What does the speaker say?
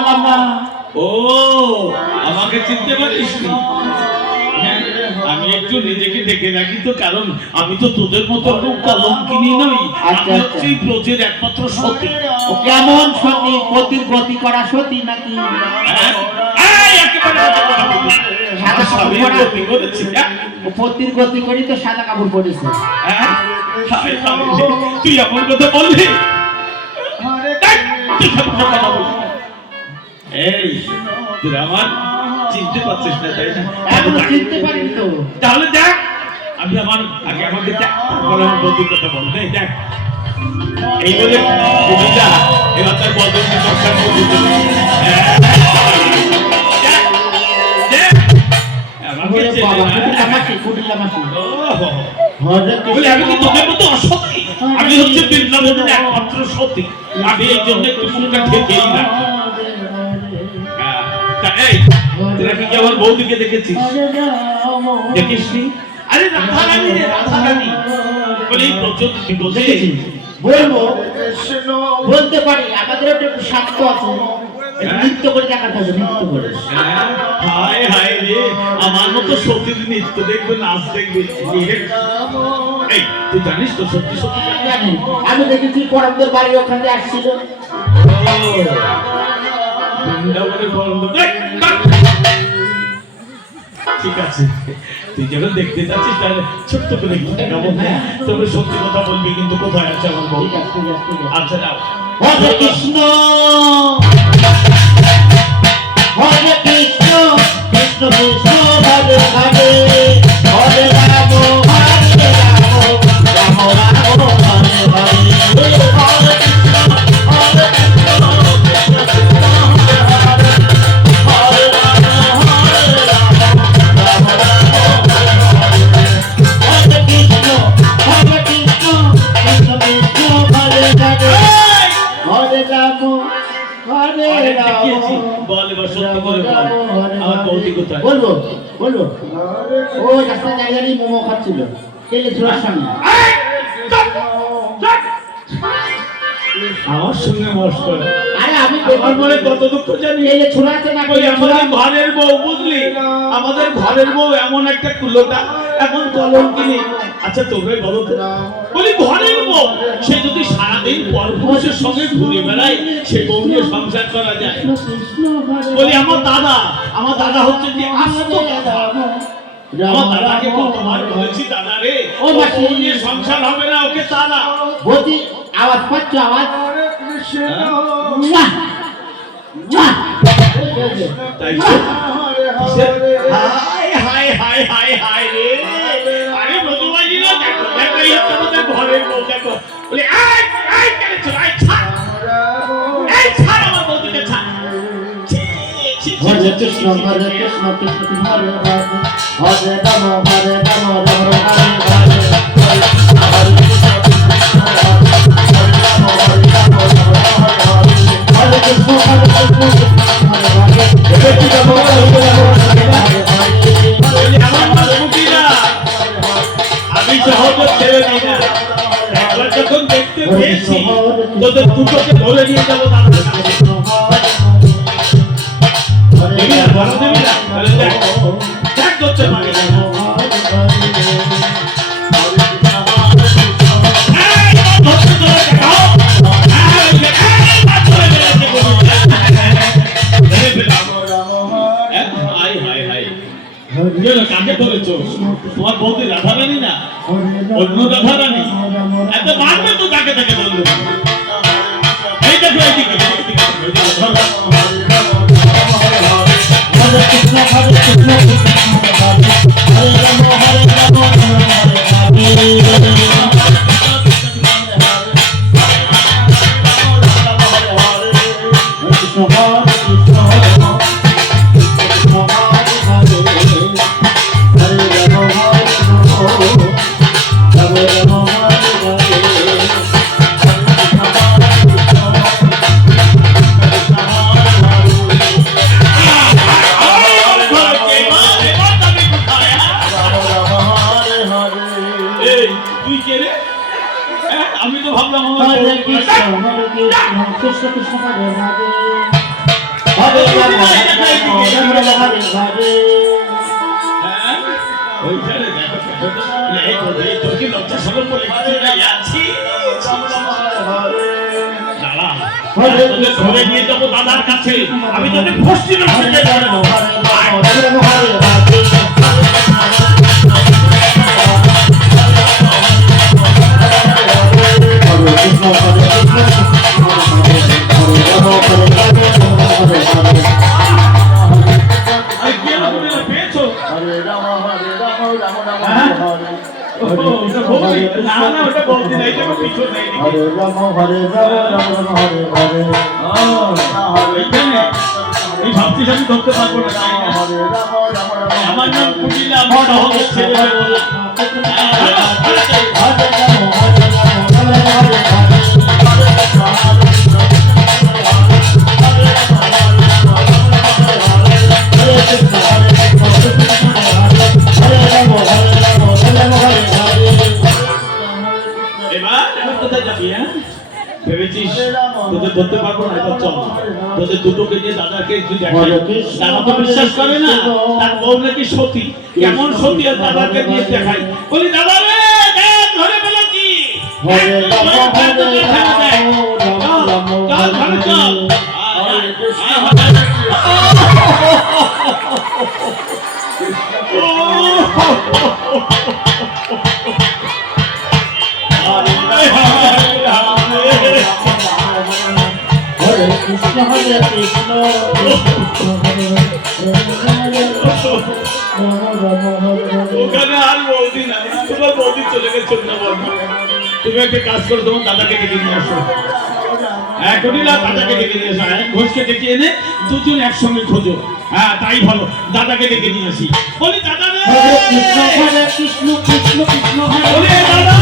ও আমাকে চিনতে পারিস নি? আমি একটু নিজেকে দেখে রাখি তো, কারণ আমি তো তোদের মতো কলঙ্কিনী নই। আমি হচ্ছি ব্রজের একমাত্র সতী। কেমন সতী? পতির গতি করা সতী নাকি? পতির গতি করি তো সাদা কাপড় পরেছে। তুই এমন কথা বললি? এই তুই আমার চিনতে পারছিস না, তাই না? চিনতে পারিনি তো। তাহলে দেখ, আমি আমার আগে আমাকে দেখ, আমার বন্ধুর কথা বল। দেখ এই বলে বুঝা এবার তার বদল দরকার আমি কি তোদের মতো অসতী? আমি হচ্ছে বৃন্দাবনের একমাত্র সতী। আমি এই জন্য একটু মুখটা ঢেকেই রাখি। তোরা কি আমার বৌদিকে দেখেছিস? দেখিসনি? আরে রাধারানী রে, রাধারানী বলি প্রচুর বলবো, বলতে পারি। আমাদের একটু স্বার্থ আছে, নৃত্য করে দেখাতে হবে। নৃত্য করে হায় হায় রে, আমার মতো সতীর নৃত্য দেখবে, নাচ দেখবে। এই তুই জানিস তো? সত্যি সত্যি জানি। আমি দেখেছি পরমদের বাড়ি ওখানে আসছিল। ঠিক আছে, তুই যখন দেখতে যাচ্ছিস তাহলে ছোট্ট করে একটু দেখাবো। হ্যাঁ, তবে সত্যি কথা বলবি কিন্তু কোথায় আছে আমার বউ? আচ্ছা যাও। হরে কৃষ্ণ হরে কৃষ্ণ কৃষ্ণ কৃষ্ণ হরে হরে হরে রাম হরে রাম রাম রাম হরে হরে হরে কৃষ্ণ হরে কৃষ্ণ কৃষ্ণ কৃষ্ণ হরে হরে হরে রাম হরে রাম রাম রাম হরে কৃষ্ণ হরে কৃষ্ণ কৃষ্ণ কৃষ্ণ হরে হরে হরে রাম হরে রাম। বল এবার সত্যি করে বল, আমার বৌদি কোথায়? বলবো বলবো। ও রাস্তায় দাঁড়িয়ে মোমো খাচ্ছিল তেলে ছোড়ার সামনে। আমার সঙ্গে মস্কর। আরে আমি আমার মনে কত দুঃখ জানি। তেলে ছোড়াচ্ছে না। আমাদের ঘরের বউ, বুঝলি? আমাদের ঘরের বউ এমন একটা কুলোটা, এমন কলঙ্কিনী। আচ্ছা তোমরাই বলো তো, বলি ঘরের বউ সে যদি সারাদিন পরপুরুষের সঙ্গে ঘুরে বেড়ায়, সে বউ নিয়ে সংসার করা যায়? বলি আমার দাদা হচ্ছে যে আস্ত কথা। আমার দাদাকে কতবার বলেছি, দাদা রে ও বউ নিয়ে সংসার হবে না, ওকে তারা বলছি। আওয়াজ পাচ্ছ? আওয়াজ তাই হায় হায় হায় হায় হায় রে। আরে মধুবাজি না, দেখো দেখো এই তোমাদের ঘরের বউ, দেখো। বলে আয় আয় কেন চল, আয় ছাড়, এই ছাড় আমার বউকে ছাড়। হরে কৃষ্ণ হরে কৃষ্ণ কৃষ্ণ কৃষ্ণ হরে হরে হরে রাম হরে রাম রাম রাম হরে হরে হরে কৃষ্ণ কৃষ্ণ হরে হরে কৃষ্ণ হরে কৃষ্ণ হরে হরে আমি সহজে ছেড়ে দিই না। একবার যখন দেখতে পেয়েছি, তোদের দুটোকে ধরে নিয়ে যাবো। কাকে ধরেছ? তোমার বৌদি রাধারানী না, অন্য রাধারানী? এত মারবে তো তাকে তাকে ধরলো। এই দেখো এইদিকে, হরে কৃষ্ণ হরে কৃষ্ণ কৃষ্ণ হরে হরে রাম হরে রাম রাম হরে হরে আমি তো ভাবলাম হরে কৃষ্ণ কৃষ্ণ কৃষ্ণ হরে হরে এদিকে আয়, দেখো এইদিকে, হরে হরে হরে হ্যাঁ? ওইখানে দেখো, দেখো তো। এই তো, এই তোর কি লজ্জা শরম বলে কিছু নাই, আছি। দাঁড়া, তোদের ধরে নিয়ে যাবো দাদার কাছে, আমি তোদের ফষ্টি নষ্ট করে দেবো। আরে কি হলো, তুমি না পেয়েছো? ওটা বলছি? না, না, ওটা বলছি না, এইটা আমার পিছন নেই নাকি? এইখানে? এই ভাবছিস আমি ধরতে পারবো না, তাই না? আমার নাম কুটিলা, আমি শহরের ছেলে বললাম। এবার কোথায় যাবি, হ্যাঁ? ভেবেছিস তোদের ধরতে পারবো না? এবার চল, তোদের দুটোকে নিয়ে দাদাকে একটু দেখাই। দাদা তো বিশ্বাস করে না, তার বউ নাকি সতী। কেমন সতী, আর দাদাকে নিয়ে দেখাই। বলি দাদা রে, দেখ ধরে ফেলেছি। চল ঘরে চল। Hare Krishna Hare Krishna ওখানে আর বৌদি না, তোমার বৌদি চলে গেছে না বলবো। তুমি একটা কাজ করো, তোমার দাদাকে ডেকে নিয়ে আসো। হ্যাঁ কুটিলা, দাদাকে ডেকে নিয়ে আসো। হ্যাঁ, ঘোষকে ডেকে এনে দুজন একসঙ্গে খোঁজো। হ্যাঁ তাই ভালো, দাদাকে ডেকে নিয়ে আসি। বলি দাদা রে, Hare Krishna Hare Krishna Krishna Krishna Hare বলি দাদা